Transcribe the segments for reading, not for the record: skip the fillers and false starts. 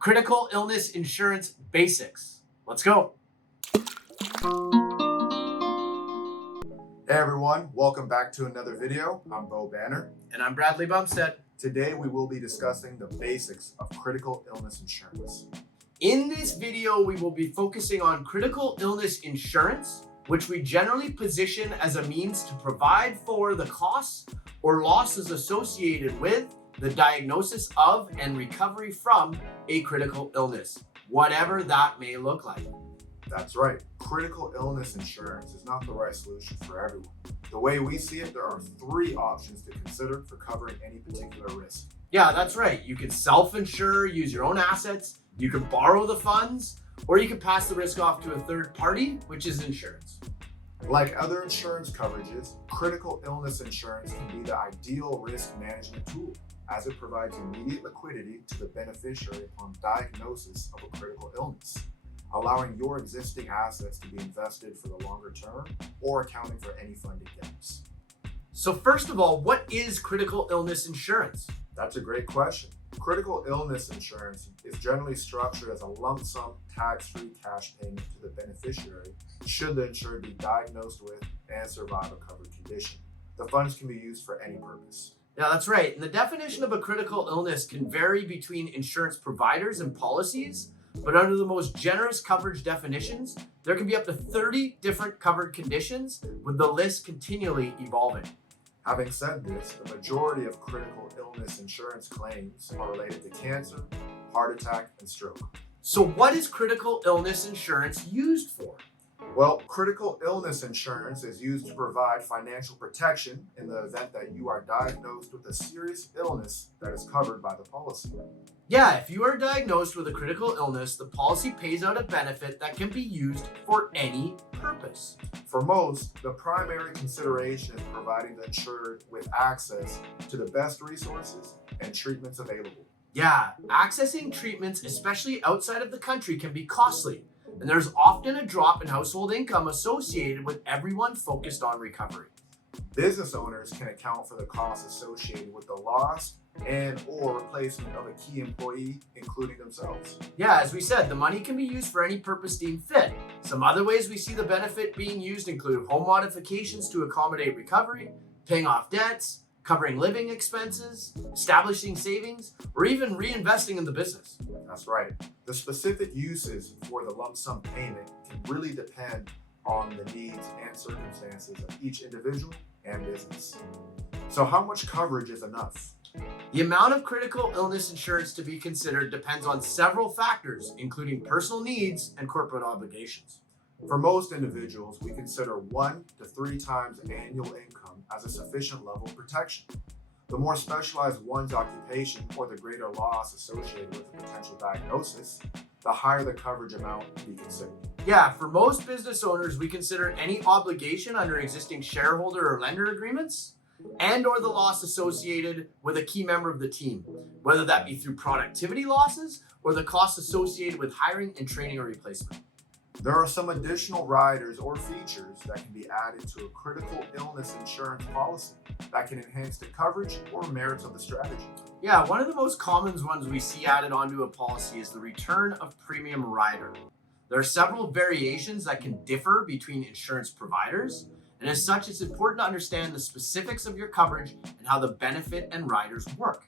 Critical illness insurance basics. Let's go. Hey everyone, welcome back to another video. I'm Bo Banner. And I'm Bradley Bumstead. Today we will be discussing the basics of critical illness insurance. In this video, we will be focusing on critical illness insurance, which we generally position as a means to provide for the costs or losses associated with the diagnosis of and recovery from a critical illness, whatever that may look like. That's right. Critical illness insurance is not the right solution for everyone. The way we see it, there are three options to consider for covering any particular risk. Yeah, that's right. You can self-insure, use your own assets, you can borrow the funds, or you can pass the risk off to a third party, which is insurance. Like other insurance coverages, critical illness insurance can be the ideal risk management tool, as it provides immediate liquidity to the beneficiary upon diagnosis of a critical illness, allowing your existing assets to be invested for the longer term or accounting for any funding gaps. So first of all, what is critical illness insurance? That's a great question. Critical illness insurance is generally structured as a lump sum tax-free cash payment to the beneficiary should the insured be diagnosed with and survive a covered condition. The funds can be used for any purpose. Yeah, that's right. And the definition of a critical illness can vary between insurance providers and policies, but under the most generous coverage definitions, there can be up to 30 different covered conditions, with the list continually evolving. Having said this, the majority of critical illness insurance claims are related to cancer, heart attack, and stroke. So what is critical illness insurance used for? Well, critical illness insurance is used to provide financial protection in the event that you are diagnosed with a serious illness that is covered by the policy. Yeah, if you are diagnosed with a critical illness, the policy pays out a benefit that can be used for any purpose. For most, the primary consideration is providing the insured with access to the best resources and treatments available. Yeah, accessing treatments, especially outside of the country, can be costly, and there's often a drop in household income associated with everyone focused on recovery. Business owners can account for the costs associated with the loss and or replacement of a key employee, including themselves. Yeah, as we said, the money can be used for any purpose deemed fit. Some other ways we see the benefit being used include home modifications to accommodate recovery, paying off debts, covering living expenses, establishing savings, or even reinvesting in the business. That's right. The specific uses for the lump sum payment can really depend on the needs and circumstances of each individual and business. So how much coverage is enough? The amount of critical illness insurance to be considered depends on several factors, including personal needs and corporate obligations. For most individuals, we consider 1 to 3 times annual income as a sufficient level of protection. The more specialized one's occupation or the greater loss associated with a potential diagnosis, the higher the coverage amount to be considered. Yeah, for most business owners, we consider any obligation under existing shareholder or lender agreements and or the loss associated with a key member of the team, whether that be through productivity losses or the costs associated with hiring and training or replacement. There are some additional riders or features that can be added to a critical illness insurance policy that can enhance the coverage or merits of the strategy. Yeah, one of the most common ones we see added onto a policy is the return of premium rider. There are several variations that can differ between insurance providers, and as such, it's important to understand the specifics of your coverage and how the benefit and riders work.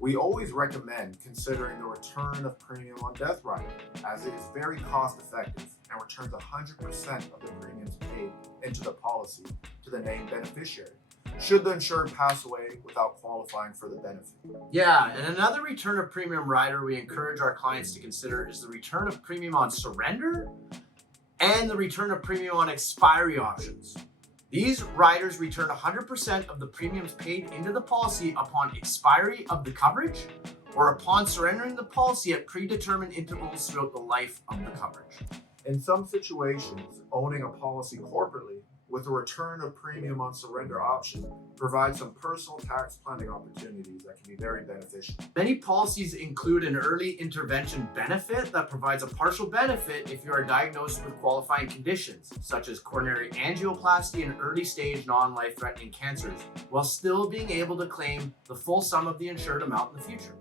We always recommend considering the return of premium on death rider, as it is very cost effective and returns 100% of the premiums paid into the policy to the named beneficiary, should the insured pass away without qualifying for the benefit. Yeah, and another return of premium rider we encourage our clients to consider is the return of premium on surrender and the return of premium on expiry options. These riders return 100% of the premiums paid into the policy upon expiry of the coverage or upon surrendering the policy at predetermined intervals throughout the life of the coverage. In some situations, owning a policy corporately with a return of premium on surrender option provides some personal tax planning opportunities that can be very beneficial. Many policies include an early intervention benefit that provides a partial benefit if you are diagnosed with qualifying conditions, such as coronary angioplasty and early stage non-life-threatening cancers, while still being able to claim the full sum of the insured amount in the future.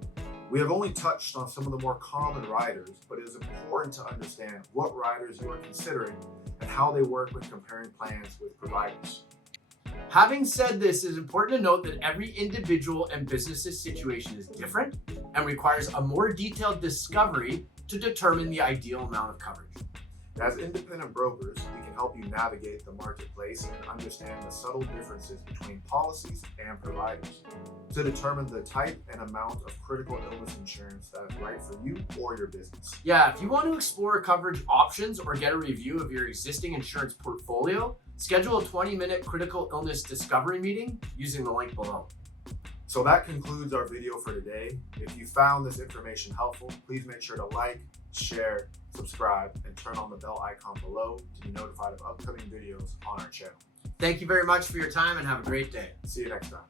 We have only touched on some of the more common riders, but it is important to understand what riders you are considering and how they work when comparing plans with providers. Having said this, it is important to note that every individual and business's situation is different and requires a more detailed discovery to determine the ideal amount of coverage. As independent brokers, we can help you navigate the marketplace and understand the subtle differences between policies and providers to determine the type and amount of critical illness insurance that is right for you or your business. Yeah, if you want to explore coverage options or get a review of your existing insurance portfolio, schedule a 20-minute critical illness discovery meeting using the link below. So that concludes our video for today. If you found this information helpful, please make sure to like, share, subscribe, and turn on the bell icon below to be notified of upcoming videos on our channel. Thank you very much for your time and have a great day. See you next time.